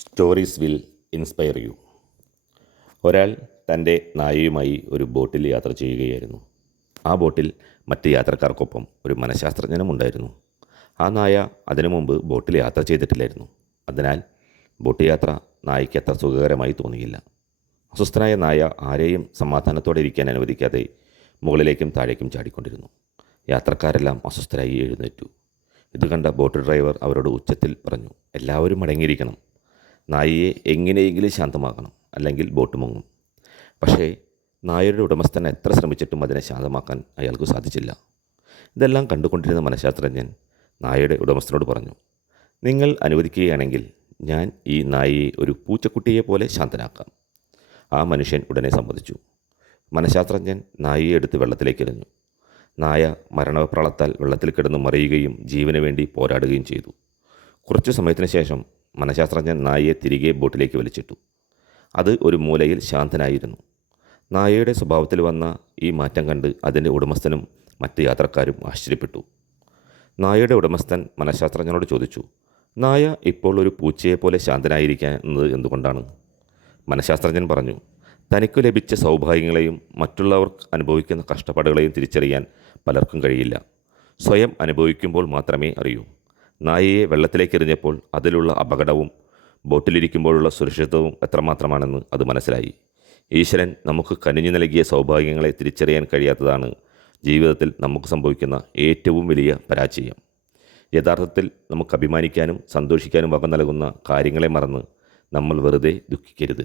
Stories will inspire you. ഒരാൾ തൻ്റെ നായയുമായി ഒരു ബോട്ടിൽ യാത്ര ചെയ്യുകയായിരുന്നു. ആ ബോട്ടിൽ മറ്റ് യാത്രക്കാർക്കൊപ്പം ഒരു മനഃശാസ്ത്രജ്ഞനും ഉണ്ടായിരുന്നു. ആ നായ അതിനു മുമ്പ് ബോട്ടിൽ യാത്ര ചെയ്തിട്ടില്ലായിരുന്നു. അതിനാൽ ബോട്ട് യാത്ര നായയ്ക്ക് അത്ര സുഖകരമായി തോന്നിയില്ല. അസ്വസ്ഥനായ നായ ആരെയും സമാധാനത്തോടെ ഇരിക്കാൻ അനുവദിക്കാതെ മുകളിലേക്കും താഴേക്കും ചാടിക്കൊണ്ടിരുന്നു. യാത്രക്കാരെല്ലാം അസ്വസ്ഥരായി എഴുന്നേറ്റു. ഇത് കണ്ട ബോട്ട് ഡ്രൈവർ അവരോട് ഉച്ചത്തിൽ പറഞ്ഞു, എല്ലാവരും അടങ്ങിയിരിക്കണം. നായയെ എങ്ങനെയെങ്കിലും ശാന്തമാക്കണം, അല്ലെങ്കിൽ ബോട്ട് മുങ്ങും. പക്ഷേ നായയുടെ ഉടമസ്ഥൻ എത്ര ശ്രമിച്ചിട്ടും അതിനെ ശാന്തമാക്കാൻ അയാൾക്ക് സാധിച്ചില്ല. ഇതെല്ലാം കണ്ടുകൊണ്ടിരുന്ന മനഃശാസ്ത്രജ്ഞൻ നായയുടെ ഉടമസ്ഥനോട് പറഞ്ഞു, നിങ്ങൾ അനുവദിക്കുകയാണെങ്കിൽ ഞാൻ ഈ നായയെ ഒരു പൂച്ചക്കുട്ടിയെ പോലെ ശാന്തനാക്കാം. ആ മനുഷ്യൻ ഉടനെ സമ്മതിച്ചു. മനഃശാസ്ത്രജ്ഞൻ നായയെ എടുത്ത് വെള്ളത്തിലേക്ക് എറിഞ്ഞു. നായ മരണപ്രളത്താൽ വെള്ളത്തിൽ കിടന്ന് മറിയുകയും ജീവന് വേണ്ടി പോരാടുകയും ചെയ്തു. കുറച്ചു സമയത്തിന് ശേഷം മനഃശാസ്ത്രജ്ഞൻ നായയെ തിരികെ ബോട്ടിലേക്ക് വലിച്ചിട്ടു. അത് ഒരു മൂലയിൽ ശാന്തനായിരുന്നു. നായയുടെ സ്വഭാവത്തിൽ വന്ന ഈ മാറ്റം കണ്ട് അതിൻ്റെ ഉടമസ്ഥനും മറ്റ് യാത്രക്കാരും ആശ്ചര്യപ്പെട്ടു. നായയുടെ ഉടമസ്ഥൻ മനഃശാസ്ത്രജ്ഞനോട് ചോദിച്ചു, നായ ഇപ്പോൾ ഒരു പൂച്ചയെപ്പോലെ ശാന്തനായിരിക്കുന്നത് എന്തുകൊണ്ടാണ്? മനഃശാസ്ത്രജ്ഞൻ പറഞ്ഞു, തനിക്കു ലഭിച്ച സൗഭാഗ്യങ്ങളെയും മറ്റുള്ളവർ അനുഭവിക്കുന്ന കഷ്ടപ്പാടുകളെയും തിരിച്ചറിയാൻ പലർക്കും കഴിയില്ല. സ്വയം അനുഭവിക്കുമ്പോൾ മാത്രമേ അറിയൂ. നായയെ വെള്ളത്തിലേക്ക് എറിഞ്ഞപ്പോൾ അതിലുള്ള അപകടവും ബോട്ടിലിരിക്കുമ്പോഴുള്ള സുരക്ഷിതത്വവും എത്രമാത്രമാണെന്ന് അത് മനസ്സിലായി. ഈശ്വരൻ നമുക്ക് കനിഞ്ഞു നൽകിയ സൗഭാഗ്യങ്ങളെ തിരിച്ചറിയാൻ കഴിയാത്തതാണ് ജീവിതത്തിൽ നമുക്ക് സംഭവിക്കുന്ന ഏറ്റവും വലിയ പരാജയം. യഥാർത്ഥത്തിൽ നമുക്ക് അഭിമാനിക്കാനും സന്തോഷിക്കാനും വക നൽകുന്ന കാര്യങ്ങളെ മറന്ന് നമ്മൾ വെറുതെ ദുഃഖിക്കരുത്.